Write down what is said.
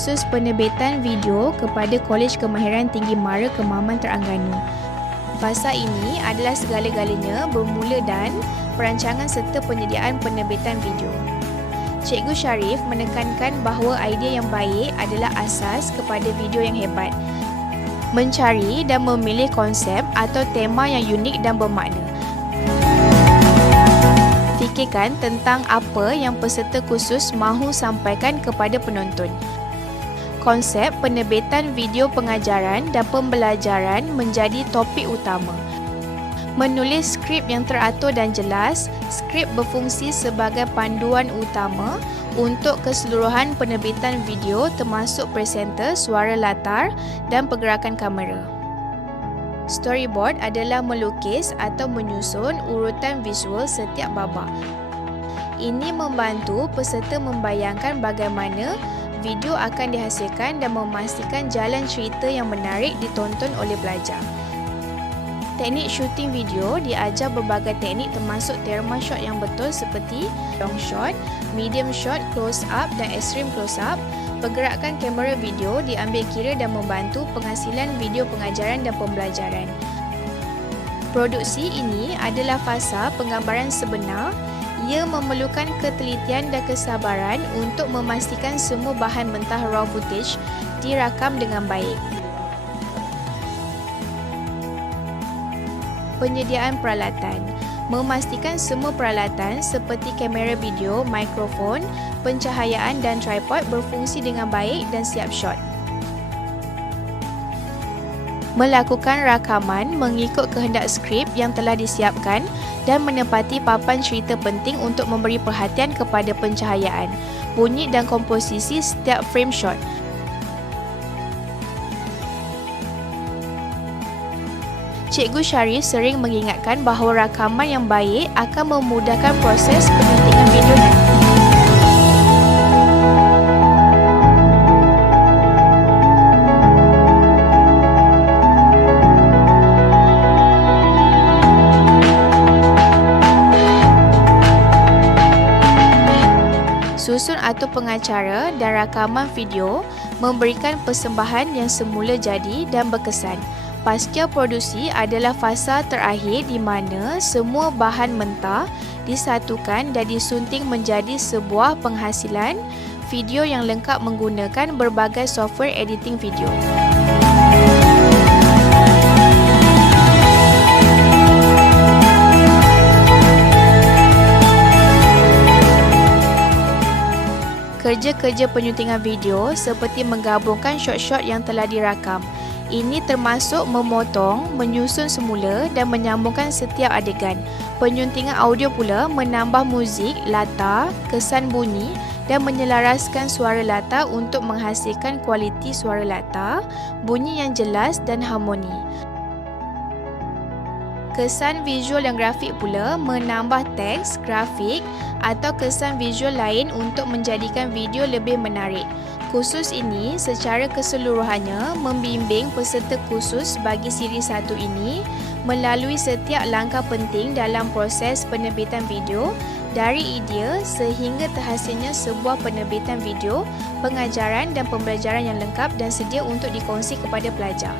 khusus penerbitan video kepada Kolej Kemahiran Tinggi Mara Kemaman Terengganu. Fasa ini adalah segala-galanya bermula dan perancangan serta penyediaan penerbitan video. Cikgu Syarif menekankan bahawa idea yang baik adalah asas kepada video yang hebat. Mencari dan memilih konsep atau tema yang unik dan bermakna. Fikirkan tentang apa yang peserta khusus mahu sampaikan kepada penonton. Konsep penerbitan video pengajaran dan pembelajaran menjadi topik utama. Menulis skrip yang teratur dan jelas, skrip berfungsi sebagai panduan utama untuk keseluruhan penerbitan video termasuk presenter, suara latar dan pergerakan kamera. Storyboard adalah melukis atau menyusun urutan visual setiap babak. Ini membantu peserta membayangkan bagaimana video akan dihasilkan dan memastikan jalan cerita yang menarik ditonton oleh pelajar. Teknik syuting video diajar berbagai teknik termasuk terma shot yang betul seperti long shot, medium shot, close up dan extreme close up. Pergerakan kamera video diambil kira dan membantu penghasilan video pengajaran dan pembelajaran. Produksi ini adalah fasa penggambaran sebenar ia memerlukan ketelitian dan kesabaran untuk memastikan semua bahan mentah raw footage dirakam dengan baik. Penyediaan peralatan Memastikan semua peralatan seperti kamera video, mikrofon, pencahayaan dan tripod berfungsi dengan baik dan siap shot melakukan rakaman mengikut kehendak skrip yang telah disiapkan dan menepati papan cerita penting untuk memberi perhatian kepada pencahayaan, bunyi dan komposisi setiap frame shot. Cikgu Syarif sering mengingatkan bahawa rakaman yang baik akan memudahkan proses penyuntingan video nanti. susun atau pengacara dan rakaman video memberikan persembahan yang semula jadi dan berkesan. Pasca produksi adalah fasa terakhir di mana semua bahan mentah disatukan dan disunting menjadi sebuah penghasilan video yang lengkap menggunakan berbagai software editing video. Kerja-kerja penyuntingan video seperti menggabungkan shot-shot yang telah dirakam. Ini termasuk memotong, menyusun semula dan menyambungkan setiap adegan. Penyuntingan audio pula menambah muzik, latar, kesan bunyi dan menyelaraskan suara latar untuk menghasilkan kualiti suara latar, bunyi yang jelas dan harmoni. Kesan visual dan grafik pula menambah teks, grafik atau kesan visual lain untuk menjadikan video lebih menarik. Khusus ini secara keseluruhannya membimbing peserta khusus bagi siri satu ini melalui setiap langkah penting dalam proses penerbitan video dari idea sehingga terhasilnya sebuah penerbitan video, pengajaran dan pembelajaran yang lengkap dan sedia untuk dikongsi kepada pelajar.